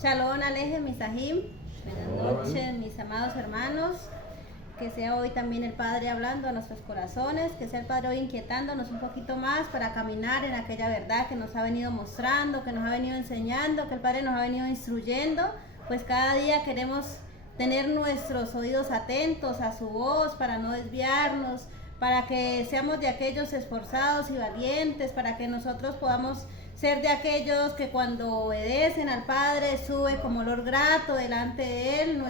Shalom Alejem, Misahim. Buenas noches, mis amados hermanos. Que sea hoy también el Padre hablando a nuestros corazones, que sea el Padre hoy inquietándonos un poquito más para caminar en aquella verdad que nos ha venido mostrando, que nos ha venido enseñando, que el Padre nos ha venido instruyendo. Pues cada día queremos tener nuestros oídos atentos a su voz para no desviarnos, para que seamos de aquellos esforzados y valientes, para que nosotros podamos ser de aquellos que cuando obedecen al Padre sube como olor grato delante de Él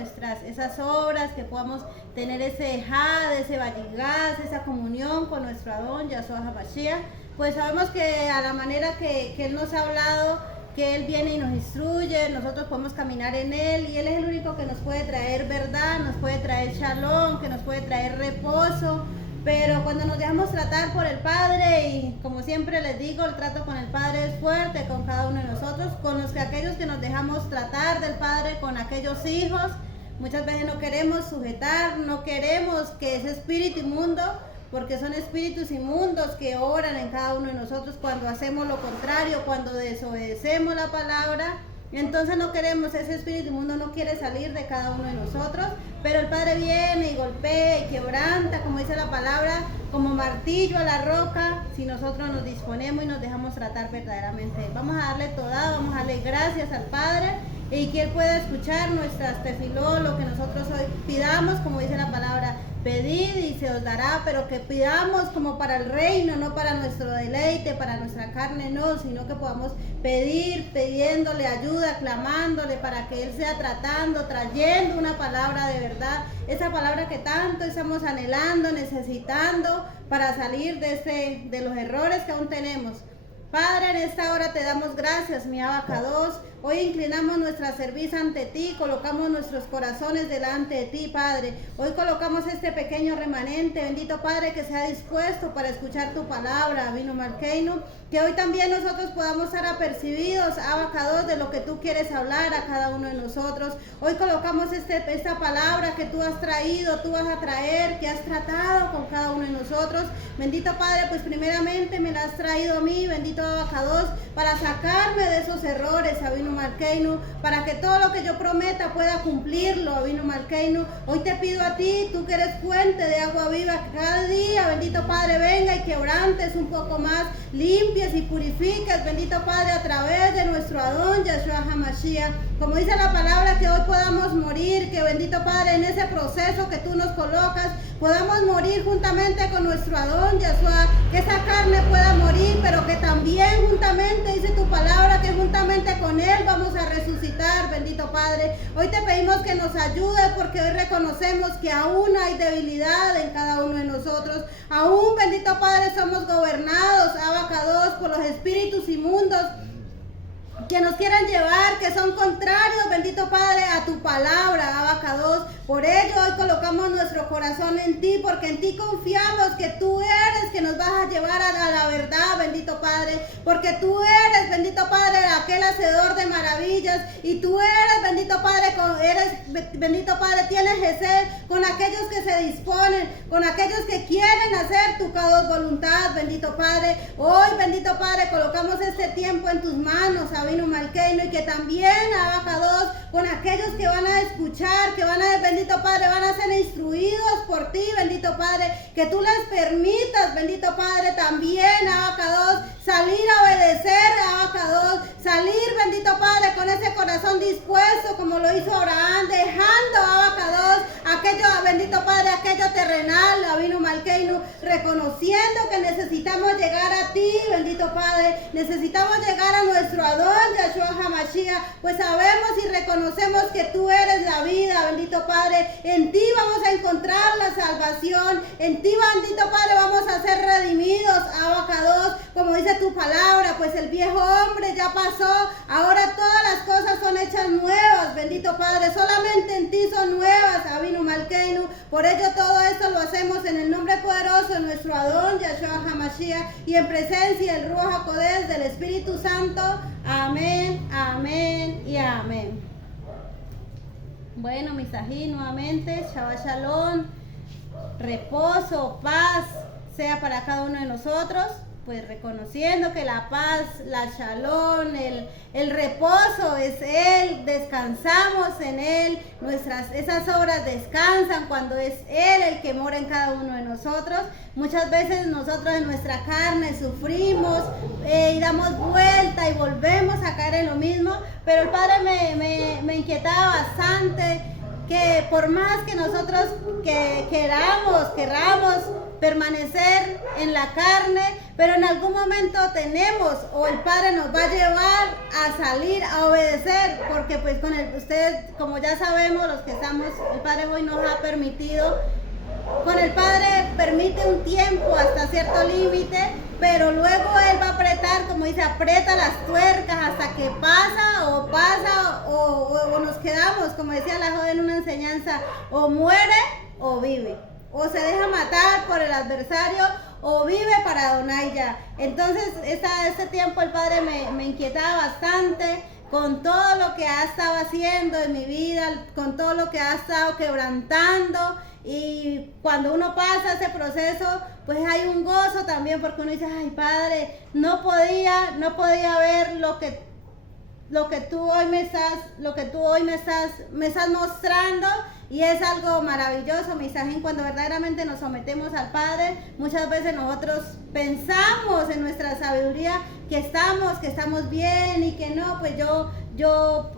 esas obras, que podamos tener ese ejad, ese valligaz, esa comunión con nuestro Adón, Yahshua HaMashiach. Pues sabemos que a la manera que Él nos ha hablado, que Él viene y nos instruye, nosotros podemos caminar en Él, y Él es el único que nos puede traer verdad, nos puede traer shalom, que nos puede traer reposo. Pero cuando nos dejamos tratar por el Padre, y como siempre les digo, el trato con el Padre es fuerte con cada uno de nosotros, con aquellos que nos dejamos tratar del Padre, con aquellos hijos, muchas veces no queremos sujetar, no queremos que ese espíritu inmundo, porque son espíritus inmundos que oran en cada uno de nosotros cuando hacemos lo contrario, cuando desobedecemos la palabra. Entonces no queremos, ese espíritu inmundo no quiere salir de cada uno de nosotros, pero el Padre viene y golpea y quebranta, como dice la palabra, como martillo a la roca, si nosotros nos disponemos y nos dejamos tratar verdaderamente. Vamos a darle toda, vamos a darle gracias al Padre, y que Él pueda escuchar nuestras tefilot, lo que nosotros hoy pidamos, como dice la palabra, pedid y se os dará, pero que pidamos como para el reino, no para nuestro deleite, para nuestra carne, no, sino que podamos pedir, pidiéndole ayuda, clamándole para que Él sea tratando, trayendo una palabra de verdad, esa palabra que tanto estamos anhelando, necesitando para salir de los errores que aún tenemos. Padre, en esta hora te damos gracias, mi Abacados. Hoy inclinamos nuestra cerviz ante ti, colocamos nuestros corazones delante de ti, Padre. Hoy colocamos este pequeño remanente, bendito Padre, que sea dispuesto para escuchar tu palabra, Vino Malkeinu. Que hoy también nosotros podamos estar apercibidos, Abacados, de lo que tú quieres hablar a cada uno de nosotros. Hoy colocamos esta palabra que tú has traído, tú vas a traer, que has tratado con cada uno de nosotros. Bendito Padre, pues primeramente me la has traído a mí, bendito Abacados, para sacarme de esos errores, Avinu Malkeinu, para que todo lo que yo prometa pueda cumplirlo, Avinu Malkeinu. Hoy te pido a ti, tú que eres fuente de agua viva, que cada día, bendito Padre, venga y quebrantes un poco más, limpies y purifiques, bendito Padre, a través de nuestro Adón, Yahshua HaMashiach. Como dice la palabra, que hoy podamos morir, que bendito Padre, en ese proceso que tú nos colocas, podamos morir juntamente con nuestro Adón, Yahshua, que esa carne pueda morir, pero que también juntamente, dice tu palabra, que juntamente con Él vamos a resucitar, bendito Padre. Hoy te pedimos que nos ayudes, porque hoy reconocemos que aún hay debilidad en cada uno de nosotros. Aún, bendito Padre, somos gobernados, Abacados, por los espíritus inmundos que nos quieren llevar, que son contrarios, bendito Padre, a tu palabra, Abacados. Por ello hoy colocamos nuestro corazón en ti, porque en ti confiamos que tú eres que nos vas a llevar a la verdad, bendito Padre, porque tú eres, bendito Padre, aquel hacedor de maravillas, y tú eres, bendito Padre, bendito Padre, tienes ese con aquellos que se disponen, con aquellos que quieren hacer tu voluntad, bendito Padre. Hoy, bendito Padre, colocamos este tiempo en tus manos, Avinu Malkeinu, y que también, Abacados, con aquellos que van a escuchar, que van a, bendito Padre, van a ser instruidos por ti, bendito Padre, que tú les permitas, bendito Padre, también, Abacados, salir a obedecer, Abacados, salir, bendito Padre, con ese corazón dispuesto, como lo hizo Abraham, dejando, Abacados, aquello, bendito Padre, aquello terrenal, Avinu Malkeinu, reconociendo que necesitamos llegar a ti, bendito Padre, necesitamos llegar a nuestro Adón, Yahshua HaMashiach, pues sabemos y reconocemos que tú eres la vida, bendito Padre. En ti vamos a encontrar la salvación, en ti, bendito Padre, vamos a ser redimidos, Abacados, como dice tu palabra, pues el viejo hombre ya pasó, ahora todas las cosas son hechas nuevas, bendito Padre, solamente en ti son nuevas, Avinu Malkeinu. Por ello todo esto lo hacemos en el nombre poderoso de nuestro Adón, Yahshua HaMashiach, y en presencia del Ruach HaKodesh, del Espíritu Santo. Amén, amén y amén. Bueno, mis ají, nuevamente, Shabbat Shalom, reposo, paz, sea para cada uno de nosotros. pues reconociendo que la paz, la shalom, el reposo es Él, descansamos en Él, esas obras descansan cuando es Él el que mora en cada uno de nosotros. Muchas veces nosotros en nuestra carne sufrimos y damos vuelta y volvemos a caer en lo mismo, pero el Padre me inquietaba bastante que por más que nosotros queramos permanecer en la carne, pero en algún momento tenemos o el Padre nos va a llevar a salir, a obedecer, porque pues con ustedes, como ya sabemos, los que estamos, el Padre hoy nos ha permitido, con el Padre permite un tiempo hasta cierto límite, pero luego Él va a apretar, como dice, aprieta las tuercas hasta que pasa o nos quedamos, como decía la joven en una enseñanza, o muere o vive, o se deja matar por el adversario o vive para Adonai ya. Entonces este tiempo el Padre me inquietaba bastante con todo lo que ha estado haciendo en mi vida, con todo lo que ha estado quebrantando. Y cuando uno pasa ese proceso, pues hay un gozo también, porque uno dice, ay Padre, no podía ver lo que tú hoy me estás mostrando, y es algo maravilloso, Misajín, cuando verdaderamente nos sometemos al Padre. Muchas veces nosotros pensamos en nuestra sabiduría que estamos bien y que no, pues yo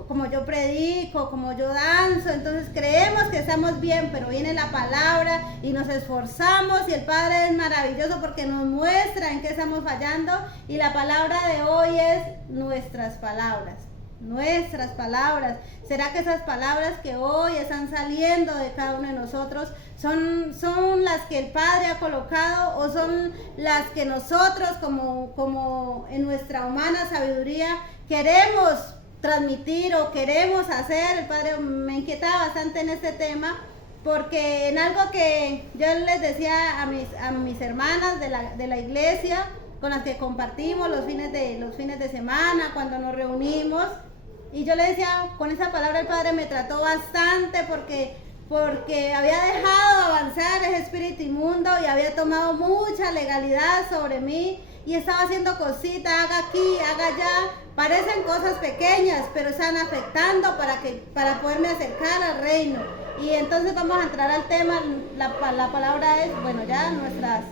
como yo predico, como yo danzo, entonces creemos que estamos bien, pero viene la palabra y nos esforzamos, y el Padre es maravilloso porque nos muestra en qué estamos fallando, y la palabra de hoy es nuestras palabras. ¿Será que esas palabras que hoy están saliendo de cada uno de nosotros son las que el Padre ha colocado, o son las que nosotros como en nuestra humana sabiduría queremos transmitir o queremos hacer? El Padre me inquietaba bastante en este tema, porque en algo que yo les decía a mis hermanas de la iglesia, con las que compartimos los fines de semana, cuando nos reunimos, y yo le decía, con esa palabra el Padre me trató bastante, porque había dejado avanzar ese espíritu inmundo y había tomado mucha legalidad sobre mí, y estaba haciendo cositas, haga aquí, haga allá, parecen cosas pequeñas, pero están afectando para poderme acercar al reino. Y entonces vamos a entrar al tema. La palabra es, bueno, ya nuestras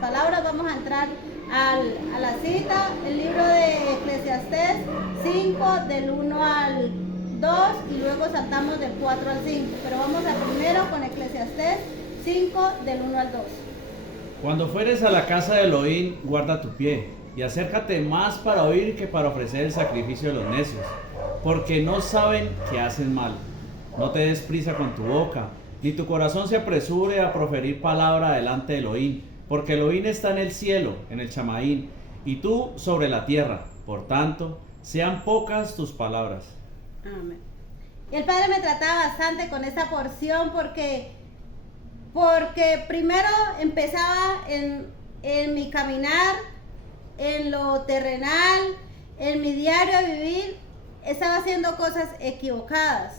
palabras, vamos a entrar a la cita, el libro de Eclesiastés 5 del 1 al 2, y luego saltamos del 4 al 5, pero vamos a primero con Eclesiastés 5 del 1 al 2. Cuando fueres a la casa de Elohim, guarda tu pie, y acércate más para oír que para ofrecer el sacrificio de los necios, porque no saben que hacen mal. No te des prisa con tu boca, ni tu corazón se apresure a proferir palabra delante de Elohim, porque Elohim está en el cielo, en el Chamaín, y tú sobre la tierra. Por tanto, sean pocas tus palabras. Amén. Y el Padre me trataba bastante con esta porción, porque primero empezaba en mi caminar, en lo terrenal, en mi diario de vivir, estaba haciendo cosas equivocadas,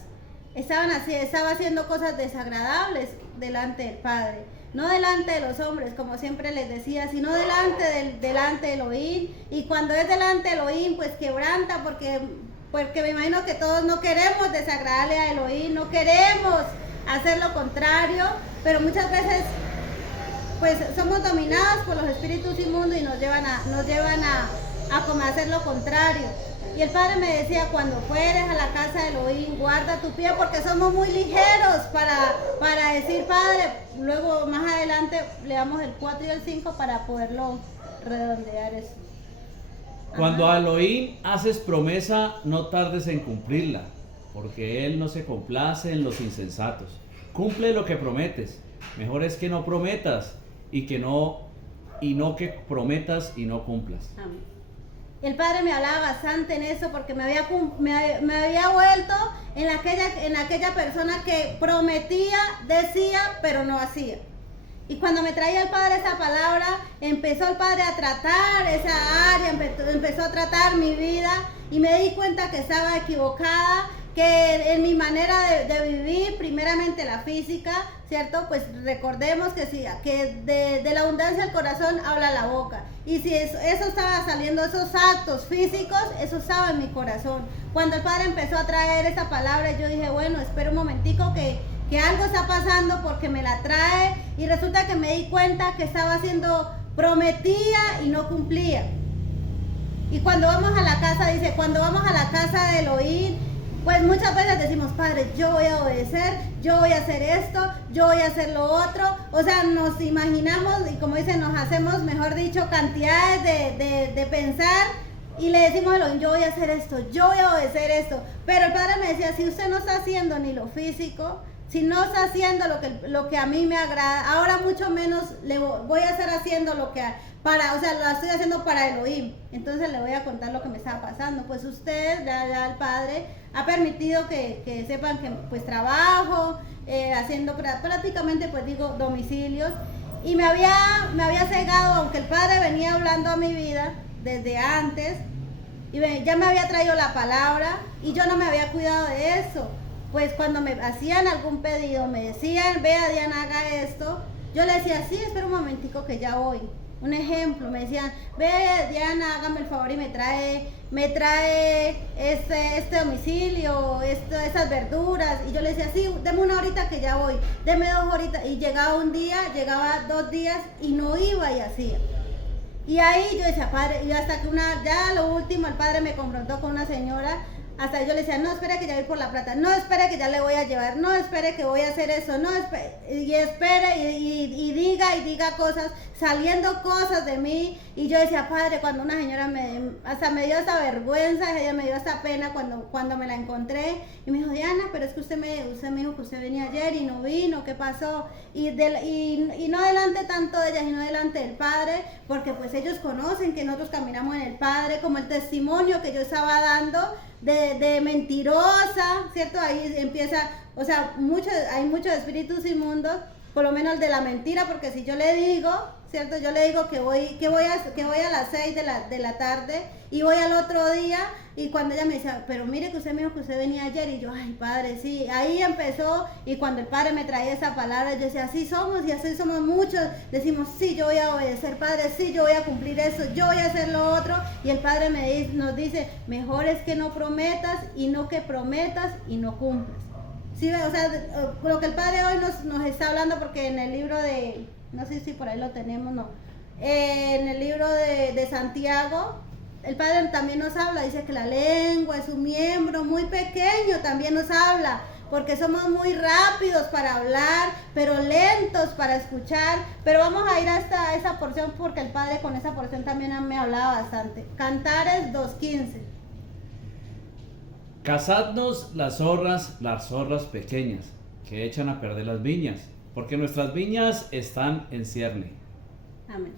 estaba haciendo cosas desagradables delante del Padre, no delante de los hombres, como siempre les decía, sino delante de Elohim. Y cuando es delante de Elohim, pues quebranta, porque me imagino que todos no queremos desagradarle a Elohim, no queremos hacer lo contrario, pero muchas veces pues somos dominados por los espíritus inmundos y nos llevan a como hacer lo contrario. Y el Padre me decía, cuando fueres a la casa de Elohim, guarda tu pie, porque somos muy ligeros para decir Padre. Luego más adelante le damos el 4 y el 5 para poderlo redondear eso. Cuando a Elohim haces promesa, no tardes en cumplirla, porque Él no se complace en los insensatos. Cumple lo que prometes. Mejor es que no prometas y no que prometas y no cumplas. Amén. El Padre me hablaba bastante en eso, porque me había vuelto en aquella persona que prometía, decía, pero no hacía. Y cuando me traía el Padre esa palabra, empezó el Padre a tratar esa área, empezó a tratar mi vida, y me di cuenta que estaba equivocada, que en mi manera de vivir, primeramente la física, ¿cierto? Pues recordemos que sí, que de la abundancia del corazón habla la boca. Y si eso estaba saliendo, esos actos físicos, eso estaba en mi corazón. Cuando el Padre empezó a traer esa palabra, yo dije, bueno, espera un momentico que algo está pasando porque me la trae. Y resulta que me di cuenta que estaba siendo prometida y no cumplía. Y cuando vamos a la casa, dice, cuando vamos a la casa de Elohim, pues muchas veces decimos, Padre, yo voy a obedecer, yo voy a hacer esto, yo voy a hacer lo otro. O sea, nos imaginamos y como dicen, nos hacemos, mejor dicho, cantidades de pensar y le decimos a Elohim, yo voy a hacer esto, yo voy a obedecer esto. Pero el Padre me decía, si usted no está haciendo ni lo físico, si no está haciendo lo que a mí me agrada, ahora mucho menos le voy a estar haciendo lo que o sea, lo estoy haciendo para Elohim. Entonces le voy a contar lo que me estaba pasando. Pues usted, ya el Padre, ha permitido que sepan que pues trabajo, haciendo prácticamente, pues digo, domicilios. Y me había cegado, aunque el Padre venía hablando a mi vida desde antes, y ya me había traído la palabra, y yo no me había cuidado de eso. Pues cuando me hacían algún pedido, me decían, vea Diana, haga esto, yo le decía, sí, espera un momentico que ya voy. Un ejemplo, me decían, ve Diana, hágame el favor y me trae este domicilio, esas verduras. Y yo le decía, sí, deme una horita que ya voy, deme 2 horitas. Y llegaba un día, llegaba 2 días y no iba y hacía. Y ahí yo decía, Padre, y hasta que ya lo último, el Padre me confrontó con una señora. Hasta yo le decía, no espere que ya voy por la plata, no espere que ya le voy a llevar, no espere que voy a hacer eso, no espere, y diga cosas, saliendo cosas de mí. Y yo decía, Padre, cuando una señora hasta me dio esa vergüenza, ella me dio esa pena cuando me la encontré, y me dijo, Diana, pero es que usted me dijo que usted venía ayer y no vino, ¿qué pasó? Y no delante tanto de ella, sino delante del Padre, porque pues ellos conocen que nosotros caminamos en el Padre, como el testimonio que yo estaba dando, de mentirosa, ¿cierto? Ahí empieza, o sea, hay muchos espíritus inmundos, por lo menos de la mentira, porque si yo le digo, ¿cierto? Yo le digo que voy a las 6 de la tarde y voy al otro día, y cuando ella me decía, pero mire que usted me dijo que usted venía ayer, y yo, ay Padre, sí, ahí empezó. Y cuando el Padre me traía esa palabra, yo decía, así somos, y así somos muchos, decimos, sí, yo voy a obedecer, Padre, sí, yo voy a cumplir eso, yo voy a hacer lo otro. Y el Padre nos dice, mejor es que no prometas y no que prometas y no cumplas. Sí, o sea, lo que el Padre hoy nos está hablando, porque en el libro de, no sé si por ahí lo tenemos, no, en el libro de Santiago, el Padre también nos habla, dice que la lengua es un miembro muy pequeño, también nos habla, porque somos muy rápidos para hablar, pero lentos para escuchar. Pero vamos a ir hasta esa porción, porque el Padre con esa porción también me hablaba bastante. Cantares 2:15. Cazadnos las zorras pequeñas, que echan a perder las viñas, porque nuestras viñas están en cierne. Amén.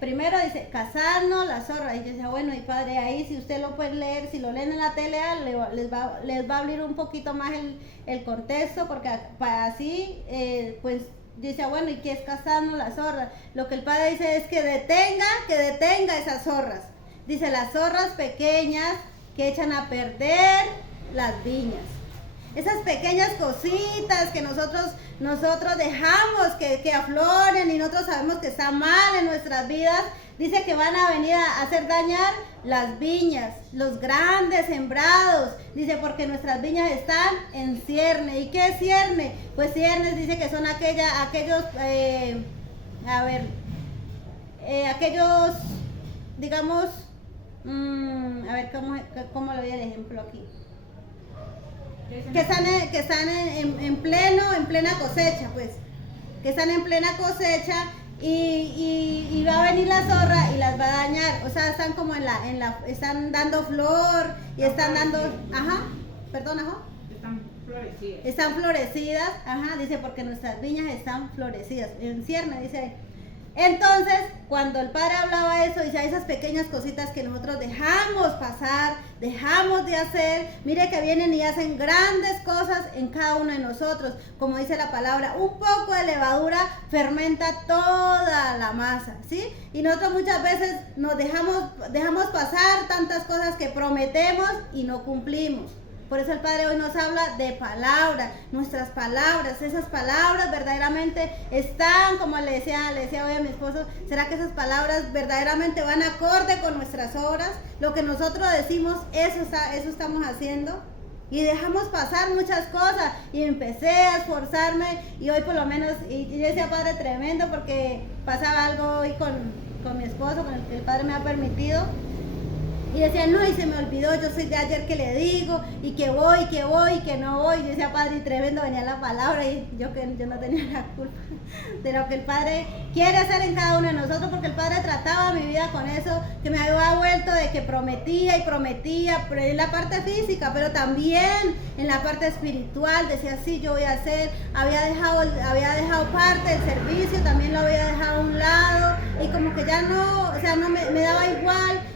Primero dice, cazadnos las zorras. Y yo decía, bueno, y Padre, ahí si usted lo puede leer, si lo leen en la tele, les va a abrir un poquito más el contexto, porque para así, pues, yo decía, bueno, ¿y qué es cazadnos las zorras? Lo que el Padre dice es que detenga esas zorras. Dice, las zorras pequeñas que echan a perder las viñas. Esas pequeñas cositas que nosotros dejamos que afloren, y nosotros sabemos que está mal en nuestras vidas, dice que van a venir a hacer dañar las viñas, los grandes sembrados. Dice, porque nuestras viñas están en cierne. ¿Y qué es cierne? Pues ciernes dice que son aquellos, digamos, a ver, ¿cómo le doy el ejemplo aquí? Que están en plena cosecha, pues, que están en plena cosecha, y va a venir la zorra y las va a dañar. O sea, están como están dando flor y están dando, están florecidas, dice, porque nuestras viñas están florecidas, en cierne, dice. Entonces, cuando el Padre hablaba eso, dice, esas pequeñas cositas que nosotros dejamos pasar, dejamos de hacer, mire que vienen y hacen grandes cosas en cada uno de nosotros. Como dice la palabra, un poco de levadura fermenta toda la masa, ¿sí? Y nosotros muchas veces nos dejamos pasar tantas cosas que prometemos y no cumplimos. Por eso el Padre hoy nos habla de palabras, nuestras palabras, esas palabras verdaderamente están, como le decía hoy a mi esposo, ¿será que esas palabras verdaderamente van acorde con nuestras obras? Lo que nosotros decimos, eso estamos haciendo. Y dejamos pasar muchas cosas y empecé a esforzarme y hoy por lo menos, y yo decía, Padre, tremendo, porque pasaba algo hoy con mi esposo, con el que el Padre me ha permitido. Y decía, no, y se me olvidó, yo soy de ayer que le digo, y que voy, que no voy. Y yo decía, Padre, y tremendo, venía la palabra, y yo no tenía la culpa de lo que el Padre quiere hacer en cada uno de nosotros, porque el Padre trataba mi vida con eso, que me había vuelto de que prometía y prometía, pero en la parte física, pero también en la parte espiritual, decía, sí, yo voy a hacer, había dejado parte del servicio, también lo había dejado a un lado, y como que ya no, o sea, no me daba igual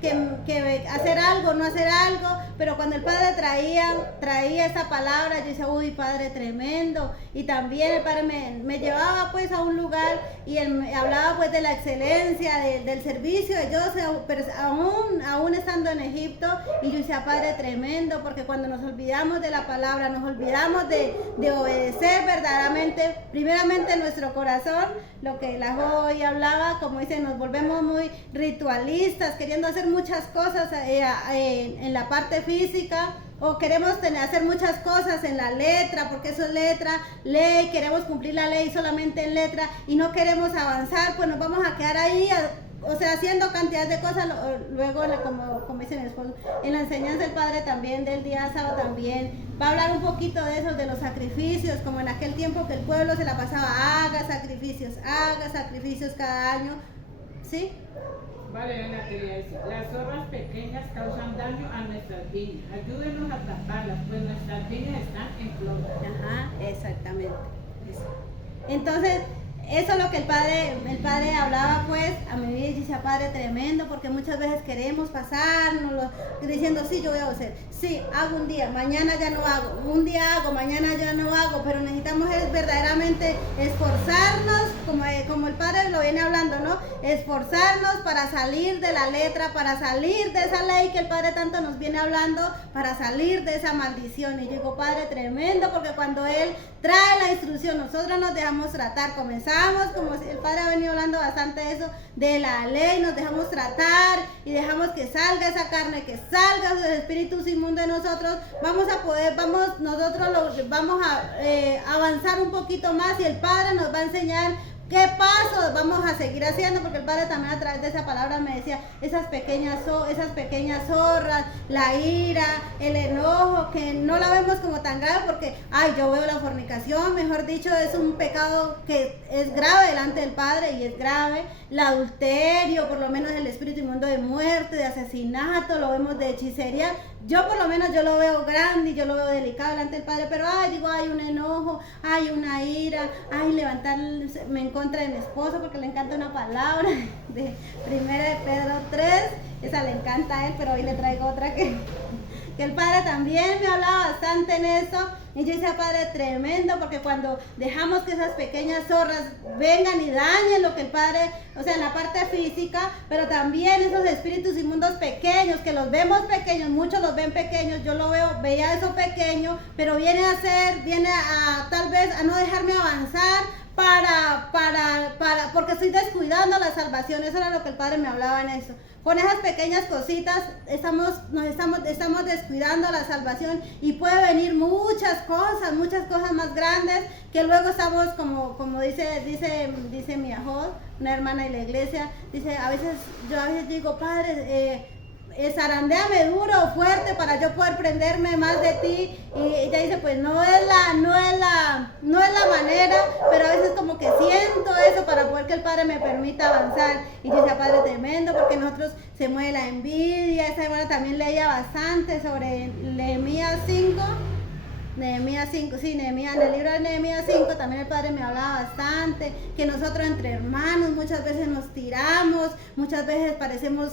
que hacer algo, no hacer algo, pero cuando el Padre traía esa palabra, yo decía, uy, Padre, tremendo. Y también el Padre me llevaba pues a un lugar y él me hablaba pues de la excelencia del servicio de ellos, pero aún estando en Egipto, y yo decía, Padre, tremendo, porque cuando nos olvidamos de la palabra, nos olvidamos de obedecer verdaderamente, primeramente en nuestro corazón, lo que la hoy hablaba, como dice, nos volvemos muy ritualistas, queriendo hacer muchas cosas en la parte física, o queremos hacer muchas cosas en la letra, porque eso es letra, ley, queremos cumplir la ley solamente en letra y no queremos avanzar, pues nos vamos a quedar ahí, o sea, haciendo cantidad de cosas. Luego, como dice mi esposo, en la enseñanza del Padre también, del día sábado también, va a hablar un poquito de eso, de los sacrificios, como en aquel tiempo que el pueblo se la pasaba, haga sacrificios cada año, ¿sí? Vale, Ana, quería decir, las zorras pequeñas causan daño a nuestras viñas. Ayúdenos a taparlas, pues nuestras viñas están en flor. Ajá, exactamente. Entonces, eso es lo que el padre hablaba pues a mi vida, y decía, Padre, tremendo, porque muchas veces queremos pasárnoslo diciendo, sí, yo voy a hacer, sí, hago un día, mañana ya no hago, un día hago, mañana ya no hago, pero necesitamos verdaderamente esforzarnos, como el Padre lo viene hablando, ¿no? Esforzarnos para salir de la letra, para salir de esa ley que el Padre tanto nos viene hablando, para salir de esa maldición. Y yo digo, Padre, tremendo, porque cuando Él trae la instrucción, nosotros nos dejamos tratar, comenzamos, como el Padre ha venido hablando bastante de eso, de la ley, nos dejamos tratar y dejamos que salga esa carne, que salga el espíritu inmundo de nosotros, vamos a avanzar un poquito más y el Padre nos va a enseñar ¿qué pasos vamos a seguir haciendo? Porque el Padre también a través de esa palabra me decía, esas pequeñas zorras, la ira, el enojo, que no la vemos como tan grave porque, yo veo la fornicación, mejor dicho, es un pecado que es grave delante del Padre y es grave. El adulterio, por lo menos el espíritu inmundo de muerte, de asesinato, lo vemos de hechicería. Yo por lo menos yo lo veo grande y yo lo veo delicado delante del Padre, pero hay un enojo, hay una ira, levantarme en contra de mi esposo porque le encanta una palabra de 1 de Pedro 3, esa le encanta a él, pero hoy le traigo otra que el Padre también me hablaba bastante en eso. Y yo decía, Padre, tremendo, porque cuando dejamos que esas pequeñas zorras vengan y dañen lo que el Padre, o sea, en la parte física, pero también esos espíritus inmundos pequeños, que los vemos pequeños, muchos los ven pequeños, yo veía eso pequeño, pero viene a tal vez a no dejarme avanzar, porque estoy descuidando la salvación. Eso era lo que el Padre me hablaba en eso. Con esas pequeñas cositas estamos descuidando la salvación y puede venir muchas cosas más grandes que luego estamos como dice mi ajó, una hermana de la iglesia, dice, a veces digo, Padre, zarandéame duro o fuerte para yo poder prenderme más de ti, y ella dice, pues no es la manera, pero a veces como que siento eso para poder que el Padre me permita avanzar. Y yo decía, Padre, tremendo, porque nosotros se mueve la envidia. Esa semana también leía bastante sobre Nehemías 5, en el libro de Nehemías 5 también el Padre me hablaba bastante, que nosotros entre hermanos muchas veces nos tiramos, muchas veces parecemos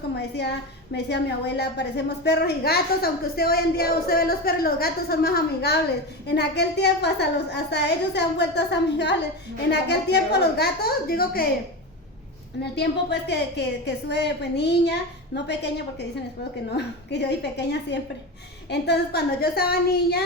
como me decía mi abuela, parecemos perros y gatos, aunque hoy en día usted ve los perros y los gatos son más amigables. En aquel tiempo hasta ellos se han vuelto amigables. En aquel tiempo los gatos, digo que En el tiempo pues que estuve pues niña, no pequeña porque dice mi esposo que no, que yo soy pequeña siempre. Entonces cuando yo estaba niña,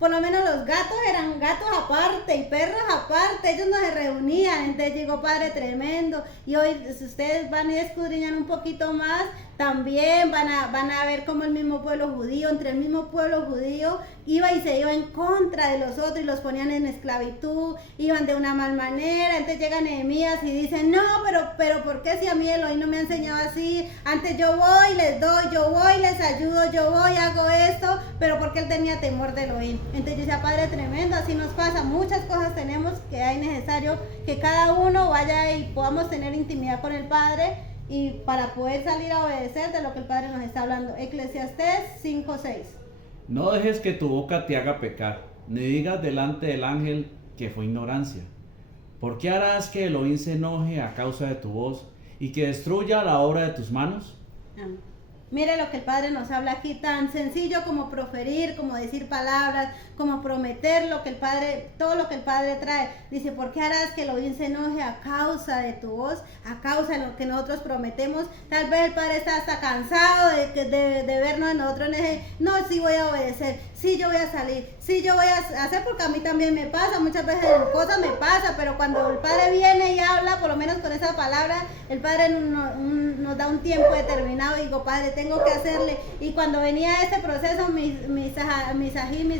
por lo menos los gatos eran gatos aparte y perros aparte, ellos no se reunían, entonces llegó Padre tremendo. Y hoy si ustedes van y escudriñan un poquito más, también van a ver cómo el mismo pueblo judío, entre el mismo pueblo judío, iba y se iba en contra de los otros y los ponían en esclavitud, iban de una mal manera. Entonces llega Nehemías y dice, no, pero ¿por qué si a mí Elohim no me ha enseñado así? Antes yo voy, les doy, yo voy, les ayudo, yo voy, hago esto, pero porque él tenía temor de Elohim. Entonces yo decía, Padre tremendo, así nos pasa, muchas cosas tenemos que hay necesario que cada uno vaya y podamos tener intimidad con el Padre, y para poder salir a obedecer de lo que el Padre nos está hablando. Eclesiastés 5:6. No dejes que tu boca te haga pecar, ni digas delante del ángel que fue ignorancia. ¿Por qué harás que Elohim se enoje a causa de tu voz y que destruya la obra de tus manos? Amén. Mire lo que el Padre nos habla aquí, tan sencillo como proferir, como decir palabras, como prometer lo que el Padre, todo lo que el Padre trae. Dice, ¿por qué harás que Elohim se enoje a causa de tu voz, a causa de lo que nosotros prometemos? Tal vez el Padre está hasta cansado de vernos en nosotros, no, sí voy a obedecer, sí yo voy a salir, sí yo voy a hacer, porque a mí también me pasa, muchas veces cosas me pasan, pero cuando el Padre viene y habla, por lo menos con esa palabra, el Padre nos da un tiempo determinado y digo, Padre, tengo que hacerle. Y cuando venía este proceso, mis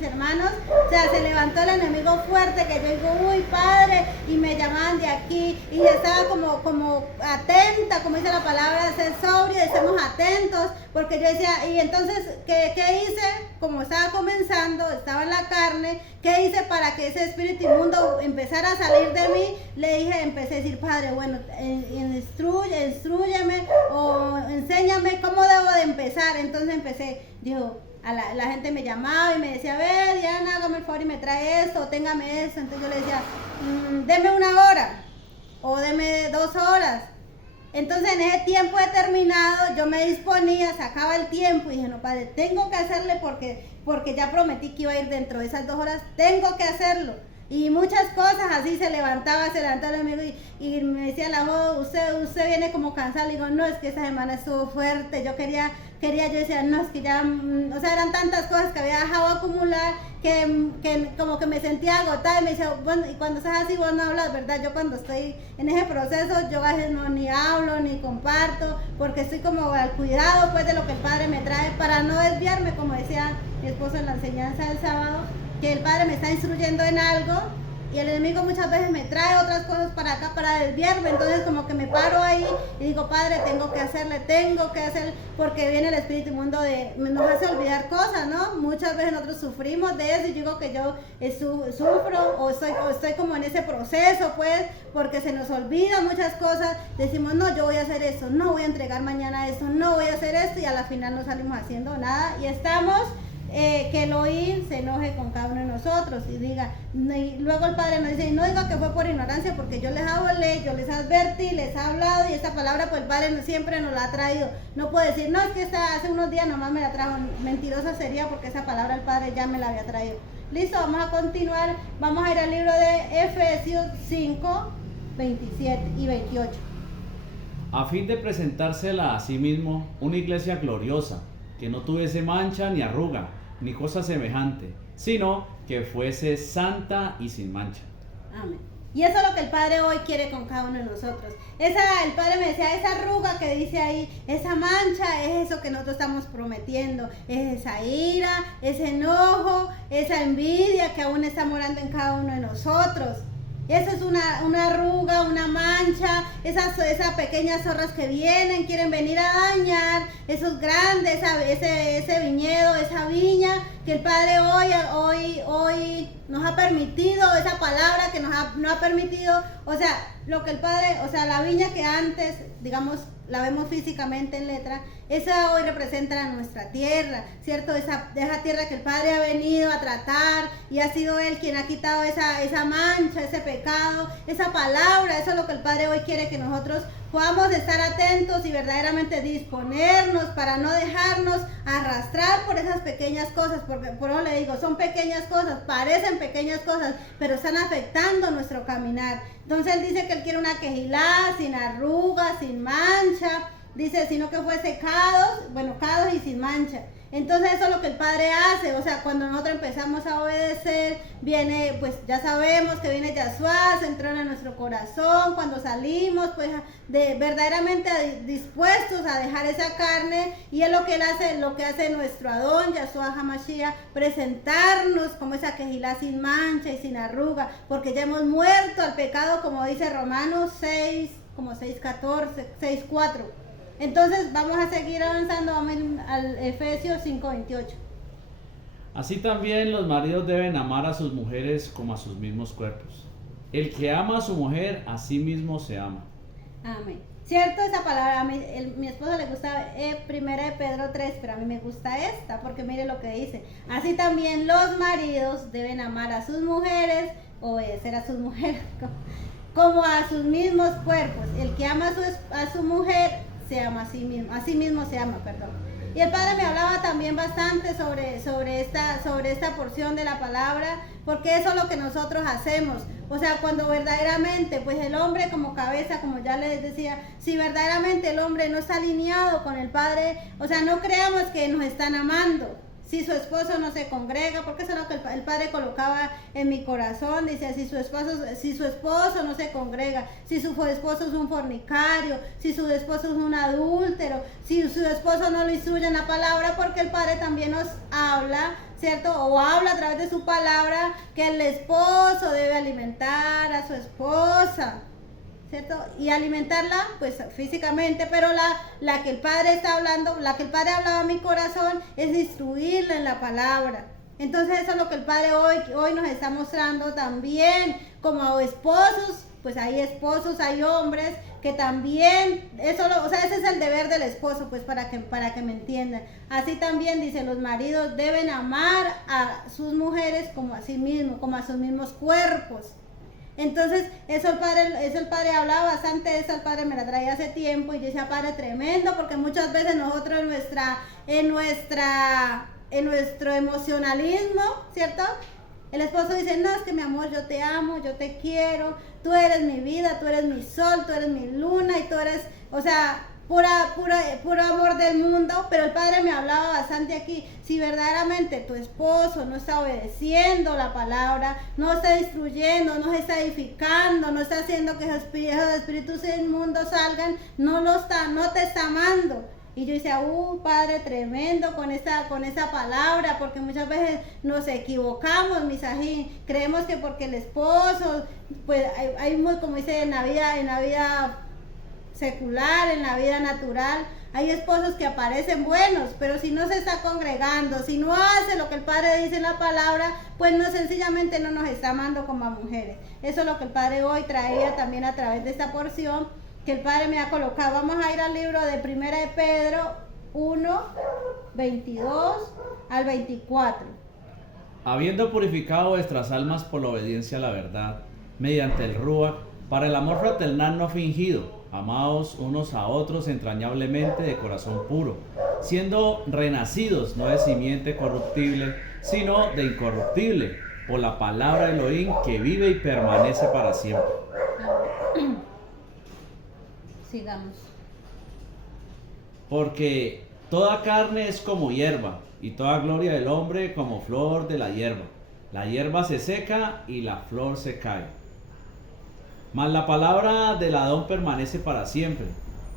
hermanos, o sea, se levantó el enemigo fuerte, que yo digo, uy, Padre, y me llamaban de aquí, y estaba como atenta, como dice la palabra, ser sobrio, estemos atentos, porque yo decía, y entonces, ¿qué hice? Como estaba comenzando, estaba en la carne, ¿qué hice para que ese espíritu inmundo empezara a salir de mí? Le dije, empecé a decir, Padre, bueno, instrúyeme o enséñame cómo debo de empezar. Entonces empecé, dijo, la gente me llamaba y me decía, a ver, Diana, hágame el favor y me trae esto, o téngame esto. Entonces yo le decía, deme 1 hora o deme 2 horas. Entonces en ese tiempo determinado yo me disponía, sacaba el tiempo y dije, no, Padre, tengo que hacerle porque ya prometí que iba a ir dentro de esas 2 horas, tengo que hacerlo. Y muchas cosas así, se levantaba el amigo y me decía la voz, usted viene como cansado. Le digo, no, es que esa semana estuvo fuerte, yo decía, no, es que ya, o sea, eran tantas cosas que había dejado acumular que como que me sentía agotada. Y me decía, bueno, y cuando estás así vos no hablas, ¿verdad? Yo cuando estoy en ese proceso, yo a veces no ni hablo, ni comparto, porque estoy como al cuidado pues de lo que el Padre me trae, para no desviarme, como decía mi esposo en la enseñanza del sábado, que el Padre me está instruyendo en algo y el enemigo muchas veces me trae otras cosas para acá para desviarme. Entonces como que me paro ahí y digo, Padre, tengo que hacer, porque viene el espíritu inmundo nos hace olvidar cosas, ¿no? Muchas veces nosotros sufrimos de eso y digo que yo sufro o estoy como en ese proceso, pues, porque se nos olvidan muchas cosas. Decimos, no, yo voy a hacer esto, no voy a entregar mañana esto, no voy a hacer esto, y a la final no salimos haciendo nada y estamos que Elohim se enoje con cada uno de nosotros y diga, y luego el Padre nos dice, y no diga que fue por ignorancia, porque yo les hablé, yo les advertí, les he hablado, y esta palabra pues el Padre siempre nos la ha traído. No puedo decir, no, es que hace unos días nomás me la trajo, mentirosa sería, porque esa palabra el Padre ya me la había traído. Listo, vamos a continuar, vamos a ir al libro de Efesios 5, 27 y 28. A fin de presentársela a sí mismo una iglesia gloriosa, que no tuviese mancha ni arruga, ni cosa semejante, sino que fuese santa y sin mancha. Amén. Y eso es lo que el Padre hoy quiere con cada uno de nosotros. El Padre me decía, esa arruga que dice ahí, esa mancha, es eso que nosotros estamos prometiendo. Es esa ira, ese enojo, esa envidia que aún está morando en cada uno de nosotros. Eso es una arruga, una mancha, esas pequeñas zorras que quieren venir a dañar esos grandes, ese viñedo, esa viña que el Padre hoy nos ha permitido, esa palabra que nos ha permitido, o sea, lo que el Padre, o sea, la viña que antes, digamos, la vemos físicamente en letra, esa hoy representa a nuestra tierra, ¿cierto? Esa tierra que el Padre ha venido a tratar y ha sido Él quien ha quitado esa mancha, ese pecado, esa palabra. Eso es lo que el Padre hoy quiere, que nosotros podamos estar atentos y verdaderamente disponernos para no dejarnos arrastrar arrastrar por esas pequeñas cosas, porque por eso le digo, son pequeñas cosas, parecen pequeñas cosas, pero están afectando nuestro caminar. Entonces él dice que él quiere una quejilá sin arrugas, sin mancha, dice, sino que fuese cados y sin mancha. Entonces eso es lo que el Padre hace, o sea, cuando nosotros empezamos a obedecer, viene, pues ya sabemos que viene Yahshua, se entrona en nuestro corazón, cuando salimos, pues verdaderamente dispuestos a dejar esa carne, y es lo que él hace, lo que hace nuestro Adón, Yahshua HaMashiach, presentarnos como esa quejilá sin mancha y sin arruga, porque ya hemos muerto al pecado, como dice Romanos 6, como 6:14, 6:4. Entonces vamos a seguir avanzando, vamos al Efesios 5:28. Así también los maridos deben amar a sus mujeres como a sus mismos cuerpos. El que ama a su mujer, a sí mismo se ama. Amén. ¿Cierto esa palabra? Mi esposo le gusta primera de Pedro 3, pero a mí me gusta esta, porque mire lo que dice. Así también los maridos deben amar a sus mujeres, obedecer a sus mujeres, como a sus mismos cuerpos. El que ama a su mujer, se ama a sí mismo se ama, perdón. Y el Padre me hablaba también bastante sobre esta porción de la palabra, porque eso es lo que nosotros hacemos. O sea, cuando verdaderamente, pues el hombre como cabeza, como ya les decía, si verdaderamente el hombre no está alineado con el Padre, o sea, no creamos que nos están amando. Si su esposo no se congrega, porque eso es lo que el Padre colocaba en mi corazón, dice, si su esposo no se congrega, si su esposo es un fornicario, si su esposo es un adúltero, si su esposo no lo instruye en la palabra, porque el Padre también nos habla, ¿cierto? O habla a través de su palabra que el esposo debe alimentar a su esposa, ¿cierto? Y alimentarla, pues físicamente, pero la que el Padre está hablando, la que el Padre hablaba a mi corazón, es instruirla en la palabra. Entonces eso es lo que el Padre hoy nos está mostrando también, como esposos, pues hay esposos, hay hombres que también, o sea, ese es el deber del esposo, pues para que me entiendan. Así también dice, los maridos deben amar a sus mujeres como a sí mismos, como a sus mismos cuerpos. Entonces, eso el padre hablaba bastante de eso, el Padre me la traía hace tiempo, y yo decía, Padre, tremendo, porque muchas veces nosotros en nuestro emocionalismo, ¿cierto? El esposo dice, no, es que mi amor, yo te amo, yo te quiero, tú eres mi vida, tú eres mi sol, tú eres mi luna, y tú eres, o sea, puro amor del mundo. Pero el Padre me hablaba bastante aquí, si verdaderamente tu esposo no está obedeciendo la palabra, no está instruyendo, no se está edificando, no está haciendo que esos espíritus inmundos salgan, no te está amando. Y yo decía, Padre, tremendo con esa palabra, porque muchas veces nos equivocamos, mis ají. Creemos que porque el esposo, pues hay muy, como dice, en la vida secular, en la vida natural, hay esposos que aparecen buenos, pero si no se está congregando, si no hace lo que el Padre dice en la palabra, pues sencillamente no nos está amando como a mujeres. Eso es lo que el Padre hoy traía también a través de esta porción que el Padre me ha colocado. Vamos a ir al libro de Primera de Pedro 1, 22 al 24. Habiendo purificado vuestras almas por la obediencia a la verdad, mediante el Ruach, para el amor fraternal no fingido, amaos unos a otros entrañablemente de corazón puro, siendo renacidos no de simiente corruptible, sino de incorruptible, por la palabra de Elohim que vive y permanece para siempre. Sigamos. Porque toda carne es como hierba, y toda gloria del hombre como flor de la hierba. La hierba se seca y la flor se cae. Mas la palabra del Adón permanece para siempre.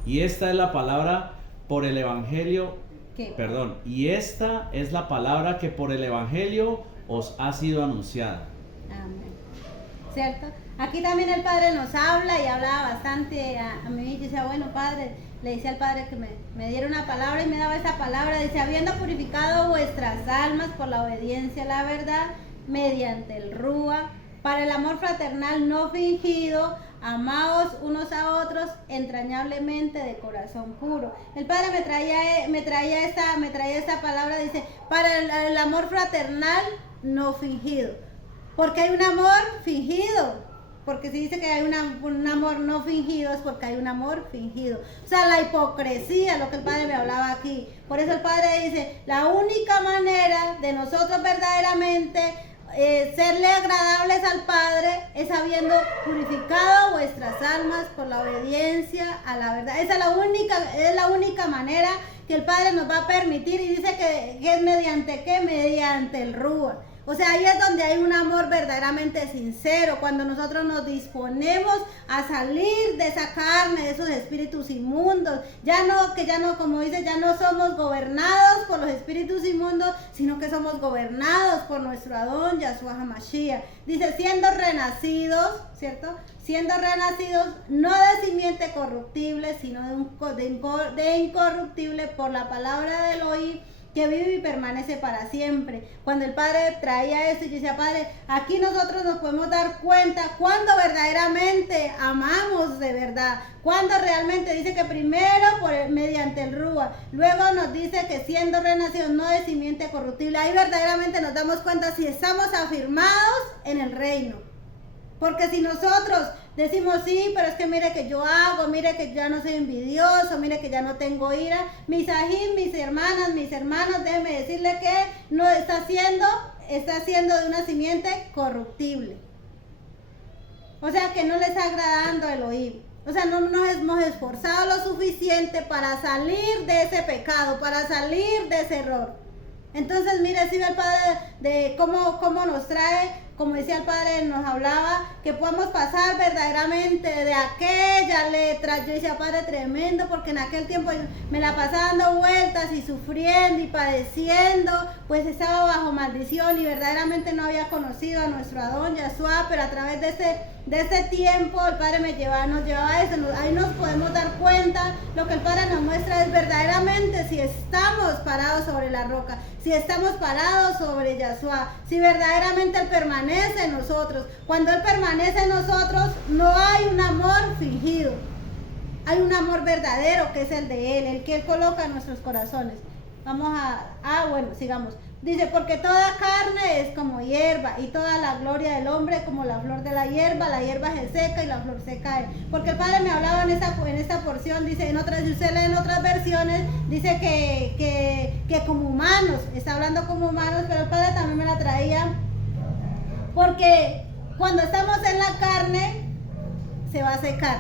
Y esta es la palabra por el Evangelio. ¿Qué? Perdón. Y esta es la palabra que por el Evangelio os ha sido anunciada. Amén. ¿Cierto? Aquí también el Padre nos habla y hablaba bastante a mí. Yo decía, bueno, Padre, le decía al Padre que me diera una palabra, y me daba esa palabra. Dice, habiendo purificado vuestras almas por la obediencia a la verdad, mediante el Rúa, para el amor fraternal no fingido, amaos unos a otros entrañablemente de corazón puro. El Padre me traía esta palabra, dice, para el amor fraternal no fingido. Porque hay un amor fingido. Porque si dice que hay un amor no fingido, es porque hay un amor fingido. O sea, la hipocresía, lo que el Padre me hablaba aquí. Por eso el Padre dice, la única manera de nosotros verdaderamente serle agradables al Padre es habiendo purificado vuestras almas por la obediencia a la verdad. Esa es la única manera que el Padre nos va a permitir, y dice que es mediante ¿qué? Mediante el Rúa. O sea, ahí es donde hay un amor verdaderamente sincero, cuando nosotros nos disponemos a salir de esa carne, de esos espíritus inmundos. Ya no, como dice, ya no somos gobernados por los espíritus inmundos, sino que somos gobernados por nuestro Adón, Yahshua HaMashiach. Dice, siendo renacidos, ¿cierto? Siendo renacidos no de simiente corruptible, sino de incorruptible por la palabra de Elohim, que vive y permanece para siempre. Cuando el Padre traía eso, yo decía, Padre, aquí nosotros nos podemos dar cuenta cuando verdaderamente amamos de verdad, cuando realmente dice que primero mediante el Rúa, luego nos dice que siendo renacidos no de simiente corruptible. Ahí verdaderamente nos damos cuenta si estamos afirmados en el reino. Porque si nosotros decimos sí, pero es que mire que yo hago, mire que ya no soy envidioso, mire que ya no tengo ira, mis ajín, mis hermanos, déjenme decirle que no está haciendo de una simiente corruptible. O sea que no le está agradando a Elohim. O sea, no nos hemos esforzado lo suficiente para salir de ese pecado, para salir de ese error. Entonces, mire, si ve el Padre de cómo nos trae, como decía el Padre, nos hablaba, que podamos pasar verdaderamente de aquella letra. Yo decía, Padre, tremendo, porque en aquel tiempo me la pasaba dando vueltas y sufriendo y padeciendo, pues estaba bajo maldición y verdaderamente no había conocido a nuestro Adón Yahshua, pero a través de este tiempo el Padre nos llevaba a eso. Ahí nos podemos dar cuenta, lo que el Padre nos muestra es verdaderamente si estamos parados sobre la roca, si estamos parados sobre Yahshua, si verdaderamente Él permanece en nosotros. Cuando Él permanece en nosotros, no hay un amor fingido, hay un amor verdadero que es el de Él, el que Él coloca en nuestros corazones. Bueno, sigamos. Dice, porque toda carne es como hierba, y toda la gloria del hombre como la flor de la hierba se seca y la flor se cae. Porque el Padre me hablaba en esta porción, dice, si usted lee en otras versiones, dice que como humanos, está hablando como humanos, pero el Padre también me la traía, porque cuando estamos en la carne, se va a secar.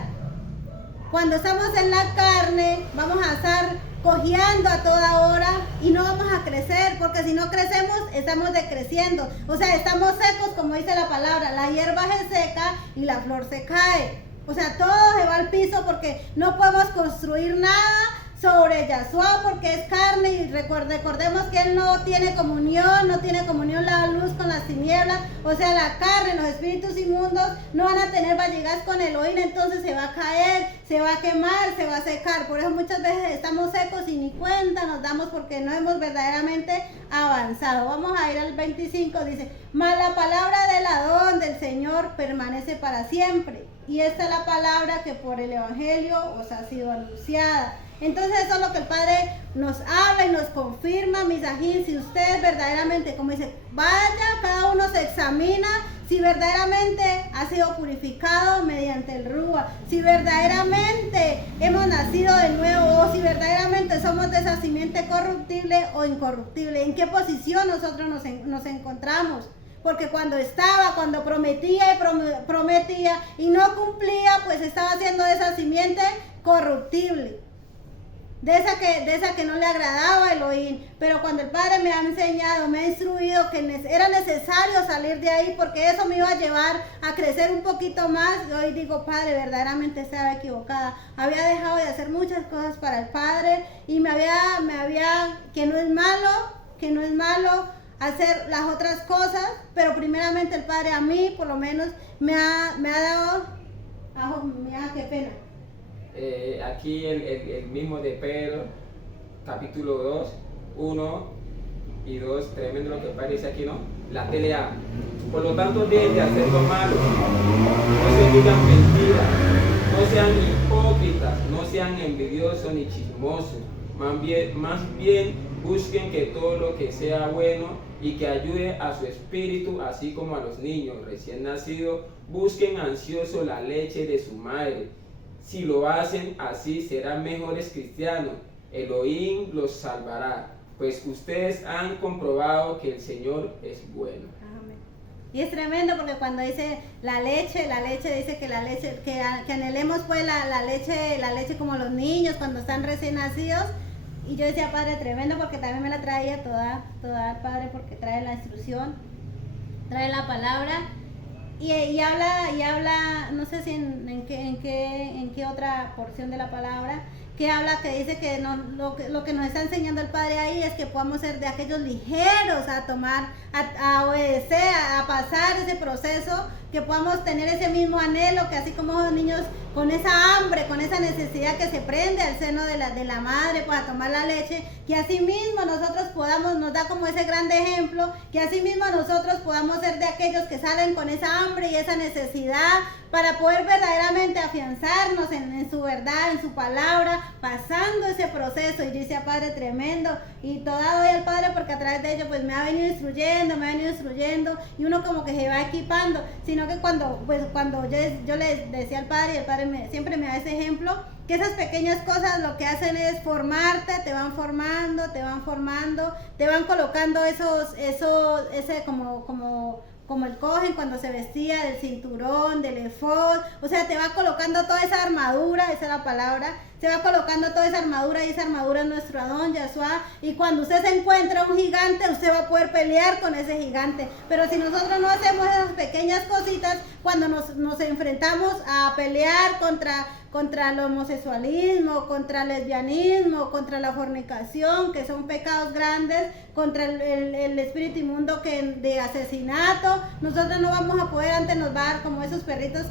Cuando estamos en la carne, vamos a estar cojeando a toda hora y no vamos a crecer, porque si no crecemos, estamos decreciendo. O sea, estamos secos, como dice la palabra, la hierba se seca y la flor se cae. O sea, todo se va al piso porque no podemos construir nada sobre Yahshua, porque es carne, y recordemos que Él no tiene comunión la luz con las tinieblas. O sea, la carne, los espíritus inmundos no van a tener vallegas con Elohim, entonces se va a caer, se va a quemar, se va a secar. Por eso muchas veces estamos secos y ni cuenta nos damos, porque no hemos verdaderamente avanzado. Vamos a ir al 25, dice, mas la palabra del Adón del Señor permanece para siempre, y esta es la palabra que por el Evangelio os ha sido anunciada. Entonces eso es lo que el Padre nos habla y nos confirma, mis ajín. Si usted verdaderamente, como dice, vaya, cada uno se examina si verdaderamente ha sido purificado mediante el Rúa, si verdaderamente hemos nacido de nuevo, o si verdaderamente somos de esa simiente corruptible o incorruptible, en qué posición nosotros nos encontramos. Porque cuando prometía y no cumplía, pues estaba haciendo de esa simiente corruptible, de esa que no le agradaba a Elohim. Pero cuando el Padre me ha enseñado, me ha instruido que era necesario salir de ahí, porque eso me iba a llevar a crecer un poquito más, y hoy digo, Padre, verdaderamente estaba equivocada. Había dejado de hacer muchas cosas para el Padre, y que no es malo hacer las otras cosas, pero primeramente el Padre a mí, por lo menos, me ha dado, qué pena. Aquí el mismo de Pedro, capítulo 2, 1 y 2, tremendo lo que parece aquí, ¿no? La pelea. Por lo tanto, dejen de hacer lo malo, no se digan mentiras, no sean hipócritas, no sean envidiosos ni chismosos, más bien Busquen que todo lo que sea bueno y que ayude a su espíritu, así como a los niños recién nacidos, busquen ansioso la leche de su madre. Si lo hacen así, serán mejores cristianos. Elohim los salvará, pues ustedes han comprobado que el Señor es bueno. Amén. Y es tremendo porque cuando dice la leche dice que la leche, que anhelemos pues la leche como los niños cuando están recién nacidos. Y yo decía, Padre, tremendo, porque también me la traía toda Padre, porque trae la instrucción, trae la palabra y habla, no sé si en qué otra porción de la palabra, que habla, que dice que lo que nos está enseñando el Padre ahí es que podamos ser de aquellos ligeros a tomar, a obedecer, a pasar ese proceso, que podamos tener ese mismo anhelo, que así como los niños con esa hambre, con esa necesidad que se prende al seno de la madre para tomar la leche, que así mismo nosotros podamos, nos da como ese grande ejemplo, que así mismo nosotros podamos ser de aquellos que salen con esa hambre y esa necesidad para poder verdaderamente afianzarnos en su verdad, en su palabra, pasando ese proceso. Y yo decía, Padre, tremendo, y toda doy al Padre porque a través de ello pues me ha venido instruyendo, y uno como que se va equipando, sino que cuando yo le decía al Padre, y el Padre siempre me da ese ejemplo, que esas pequeñas cosas lo que hacen es formarte, te van formando, te van colocando ese como el cogen cuando se vestía, del cinturón, del efod, o sea, te va colocando toda esa armadura, esa es la palabra, se va colocando toda esa armadura, y esa armadura es nuestro Adón, Yahshua, y cuando usted se encuentra un gigante, usted va a poder pelear con ese gigante. Pero si nosotros no hacemos esas pequeñas cositas, cuando nos enfrentamos a pelear contra el homosexualismo, contra el lesbianismo, contra la fornicación, que son pecados grandes, contra el espíritu inmundo de asesinato, nosotros no vamos a poder, antes nos va a dar como esos perritos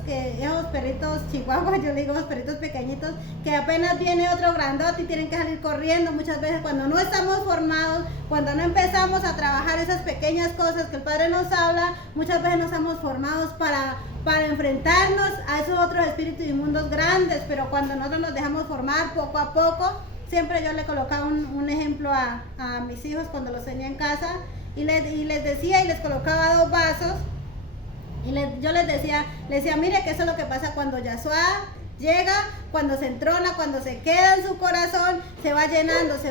chihuahuas, yo le digo, esos perritos pequeñitos, que apenas viene otro grandote y tienen que salir corriendo. Muchas veces cuando no estamos formados, cuando no empezamos a trabajar esas pequeñas cosas que el Padre nos habla, muchas veces no estamos formados para enfrentarnos a esos otros espíritus inmundos grandes. Pero cuando nosotros nos dejamos formar poco a poco, siempre yo le colocaba un ejemplo a mis hijos cuando los tenía en casa, y les decía, y les colocaba 2 vasos, y yo les decía, mire que eso es lo que pasa cuando Yahshua llega, cuando se entrona, cuando se queda en su corazón, se va llenando, se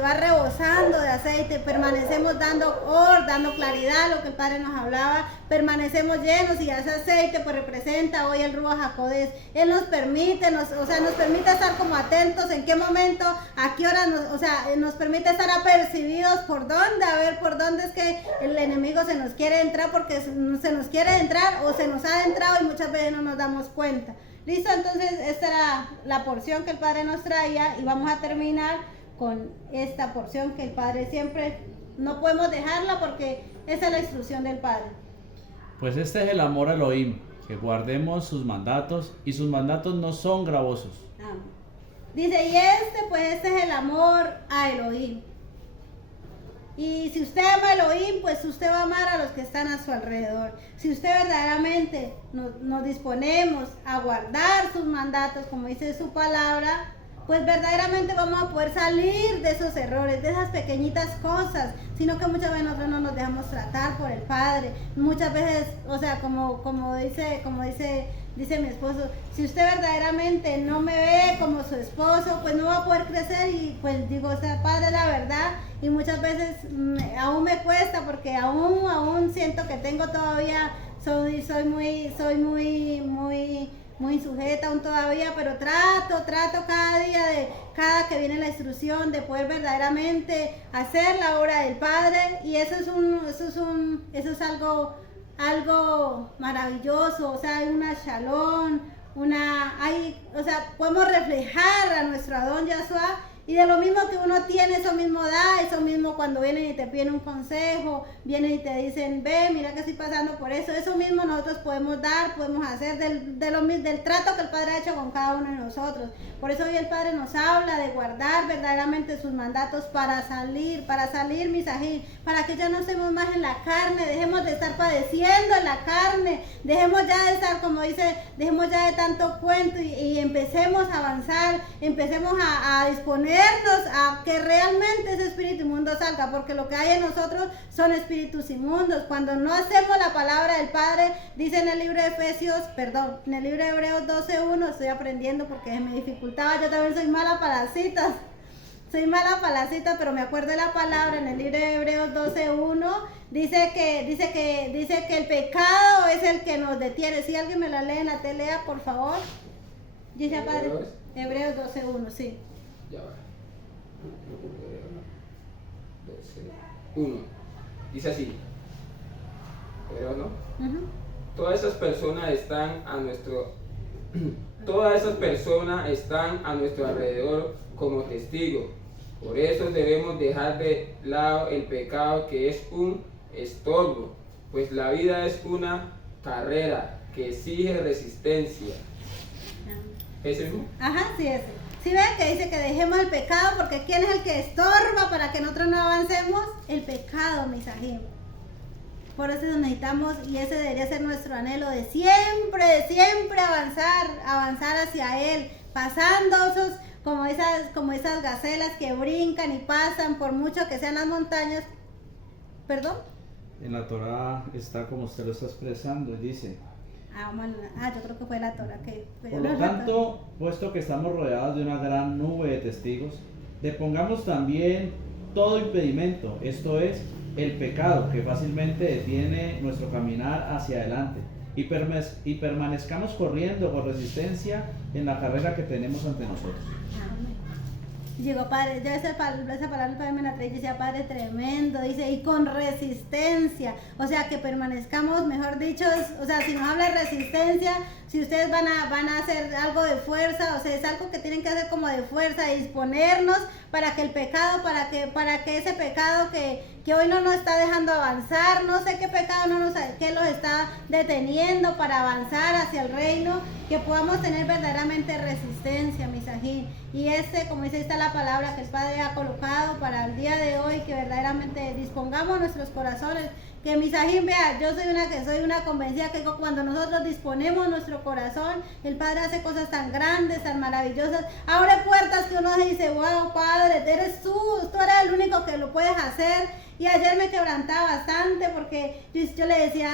va rebosando de aceite. Permanecemos dando claridad, lo que el Padre nos hablaba, permanecemos llenos, y ese aceite pues representa hoy el Ruach HaKodesh. Él nos permite, nos permite estar como atentos en qué momento, a qué hora, nos permite estar apercibidos por dónde es que el enemigo se nos quiere entrar, porque se nos quiere entrar o se nos ha entrado y muchas veces no nos damos cuenta. Listo, entonces esta era la porción que el Padre nos traía, y vamos a terminar con esta porción que el Padre siempre no podemos dejarla, porque esa es la instrucción del Padre. Pues este es el amor a Elohim, que guardemos sus mandatos, y sus mandatos no son gravosos. Amén. Dice, y este es el amor a Elohim. Y si usted ama a Elohim, pues usted va a amar a los que están a su alrededor. Si usted verdaderamente nos disponemos a guardar sus mandatos, como dice su palabra, pues verdaderamente vamos a poder salir de esos errores, de esas pequeñitas cosas, sino que muchas veces nosotros no nos dejamos tratar por el Padre. Muchas veces, como dice mi esposo, si usted verdaderamente no me ve como su esposo, pues no va a poder crecer. Y pues digo, Padre, la verdad, y muchas veces aún me cuesta, porque aún siento que tengo todavía, soy muy insujeta aún todavía, pero trato cada día, cada que viene la instrucción, de poder verdaderamente hacer la obra del Padre. Y eso es algo maravilloso. O sea, hay una shalom, podemos reflejar a nuestro Adón Yahshua, y de lo mismo que uno tiene, eso mismo da, eso mismo cuando vienen y te piden un consejo, vienen y te dicen, ve, mira que estoy pasando por eso mismo nosotros podemos dar, podemos hacer del trato que el Padre ha hecho con cada uno de nosotros. Por eso hoy el Padre nos habla de guardar verdaderamente sus mandatos para salir Misahil, para que ya no estemos más en la carne, dejemos de estar padeciendo en la carne, dejemos ya de estar, como dice, dejemos ya de tanto cuento, y empecemos a avanzar, empecemos a disponer disponernos a que realmente ese espíritu inmundo salga, porque lo que hay en nosotros son espíritus inmundos. Cuando no hacemos la palabra del Padre, dice en el libro de en el libro de Hebreos 12:1, estoy aprendiendo porque me dificultaba, yo también soy mala para las citas. Pero me acuerdo de la palabra en el libro de Hebreos 12:1, dice que el pecado es el que nos detiene. Si alguien me la lee en la tele, por favor. Dice Padre, Hebreos 12:1, sí. Ya va. 12:1. Dice así. Pero no. Todas esas personas están a nuestro alrededor como testigos. Por eso debemos dejar de lado el pecado, que es un estorbo, pues la vida es una carrera que exige resistencia. ¿Ese mismo? Ajá, sí, ese. ¿Sí ven que dice que dejemos el pecado? Porque ¿quién es el que estorba para que nosotros no avancemos? El pecado, mis ajín. Por eso necesitamos, y ese debería ser nuestro anhelo, de siempre avanzar hacia Él, pasando como esas gacelas que brincan y pasan por mucho que sean las montañas. ¿Perdón? En la Torá está como usted lo está expresando, dice: yo creo que fue la Torá que... por lo tanto, puesto que estamos rodeados de una gran nube de testigos, depongamos también todo impedimento, esto es, el pecado que fácilmente detiene nuestro caminar hacia adelante, y permanezcamos corriendo con resistencia en la carrera que tenemos ante nosotros. Llegó Padre, ya esa palabra el Padre me la trae y decía: Padre, tremendo, dice, y con resistencia, o sea, que permanezcamos, mejor dicho, o sea, si nos habla de resistencia, si ustedes van a hacer algo de fuerza, o sea, es algo que tienen que hacer como de fuerza, de disponernos para que el pecado, para que ese pecado que hoy no nos está dejando avanzar, no sé qué pecado que los está deteniendo para avanzar hacia el reino, que podamos tener verdaderamente resistencia, mis ajín. Y como dice, está la palabra que el Padre ha colocado para el día de hoy, que verdaderamente dispongamos nuestros corazones. Que mis ajín, vea, yo soy una convencida que cuando nosotros disponemos nuestro corazón, el Padre hace cosas tan grandes, tan maravillosas, abre puertas que uno dice: wow, Padre, eres tú eres el único que lo puedes hacer. Y ayer me quebrantaba bastante porque yo le decía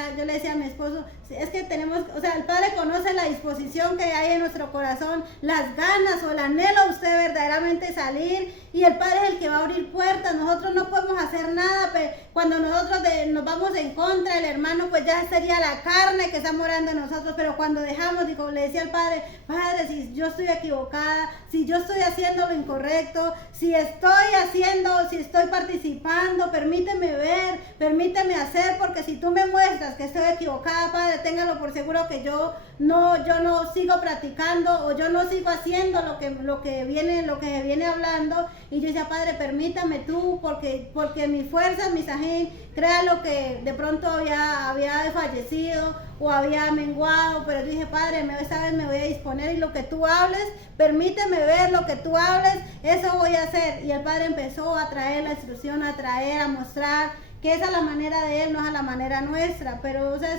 a mi esposo, es que tenemos, o sea, el Padre conoce la disposición que hay en nuestro corazón, las ganas o el anhelo de usted verdaderamente salir, y el Padre es el que va a abrir puertas. Nosotros no podemos hacer nada, pero cuando nosotros nos vamos en contra del hermano, pues ya sería la carne que está morando en nosotros. Pero cuando dejamos, le decía al Padre: Padre, si yo estoy equivocada, si yo estoy haciendo lo incorrecto, si estoy participando, permíteme ver, permíteme hacer, porque si tú me muestras que estoy equivocada, Padre, téngalo por seguro que yo no sigo practicando, o yo no sigo haciendo lo que viene hablando. Y yo decía: Padre, permítame tú, porque mis fuerzas, mis ajín, crea lo que de pronto había fallecido o había menguado, pero yo dije: Padre, esta vez me voy a disponer, y lo que tú hables, permíteme ver lo que tú hables, eso voy a hacer. Y el Padre empezó a traer la instrucción, a mostrar que esa es la manera de Él, no es la manera nuestra. Pero o sea,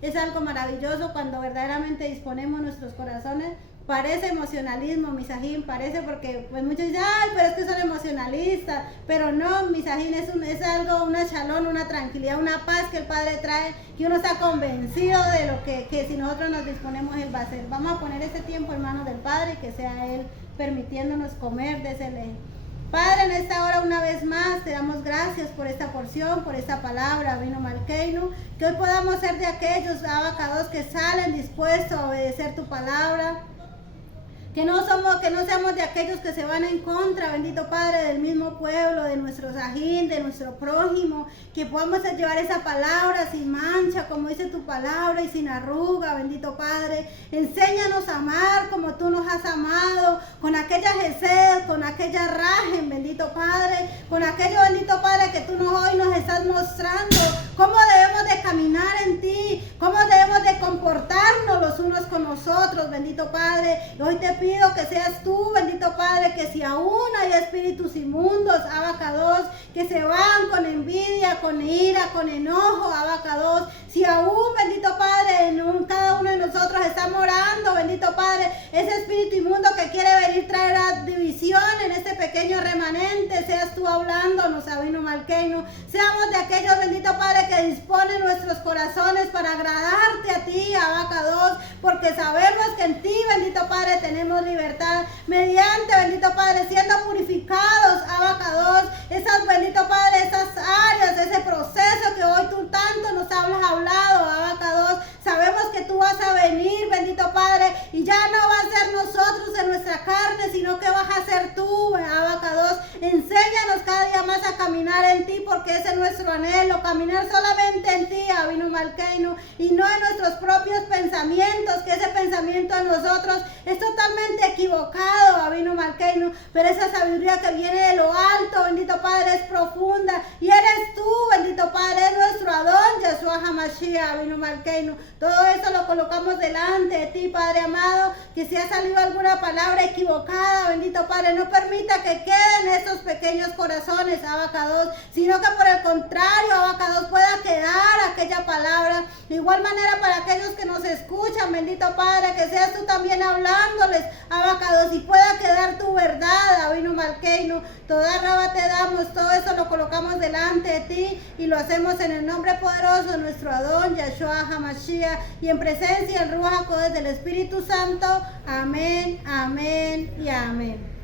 es algo maravilloso cuando verdaderamente disponemos nuestros corazones. Parece emocionalismo, misajín, parece, porque pues muchos dicen: ay, pero es que son emocionalistas. Pero no, misajín, es algo, una shalom, una tranquilidad, una paz que el Padre trae, que uno está convencido de lo que si nosotros nos disponemos, Él va a hacer. Vamos a poner este tiempo en manos del Padre, y que sea Él permitiéndonos comer de ese leche. Padre, en esta hora una vez más te damos gracias por esta porción, por esta palabra, Vino Malkeinu, que hoy podamos ser de aquellos abacados que salen dispuestos a obedecer tu palabra. Que no seamos de aquellos que se van en contra, bendito Padre, del mismo pueblo, de nuestros ajín, de nuestro prójimo, que podamos llevar esa palabra sin mancha, como dice tu palabra, y sin arruga, bendito Padre. Enséñanos a amar como tú nos has amado, con aquella gesed, con aquella rajen, bendito Padre, con aquello, bendito Padre, que tú hoy nos estás mostrando, cómo debemos de caminar en ti, cómo debemos de comportarnos los unos con nosotros, bendito Padre. Y hoy te pido que seas tú, bendito Padre, que si aún hay espíritus inmundos, abacados, que se van con envidia, rabia, con ira, con enojo, Abacados. Si aún, bendito Padre, cada uno de nosotros estamos orando, bendito Padre, ese espíritu inmundo que quiere venir traer a división en este pequeño remanente, seas tú hablándonos, Abino Malkeinu. Seamos de aquellos, bendito Padre, que disponen nuestros corazones para agradarte a ti, Abacados, porque sabemos que en ti, bendito Padre, tenemos libertad, mediante, bendito Padre, siendo purificados, Abacados, esas, bendito Padre, esas áreas, ese proceso que hoy tú tanto nos hablas hablado, Abacados. Sabemos que tú vas a venir, bendito Padre, y ya no va a ser nosotros en nuestra carne, sino que vas a ser tú, Abacados. Enséñanos cada día más a caminar en ti, porque ese es nuestro anhelo, caminar solamente en ti, Abino Malkeinu, y no en nuestros propios pensamientos, que ese pensamiento en nosotros es totalmente equivocado, Abino Malkeinu, pero esa sabiduría que viene de lo alto, bendito Padre, es profunda, y eres tú, bendito Padre, es nuestro Adón, Yeshua HaMashiach, Abino Malkeinu. Todo eso lo colocamos delante de ti, Padre amado, que si ha salido alguna palabra equivocada, bendito Padre, no permita que queden estos pequeños corazones, Abacados, sino que por el contrario, Abacados, pueda quedar aquella palabra. De igual manera para aquellos que nos escuchan, bendito Padre, que seas tú también hablándoles, Abacados, y pueda quedar tu verdad, Abino Malkeinu. Toda raba te damos, todo eso lo colocamos delante de ti y lo hacemos en el nombre poderoso de nuestro Adón, Yeshua HaMashiach, y en presencia del Ruach HaKodesh del Espíritu Santo. Amén, amén y amén.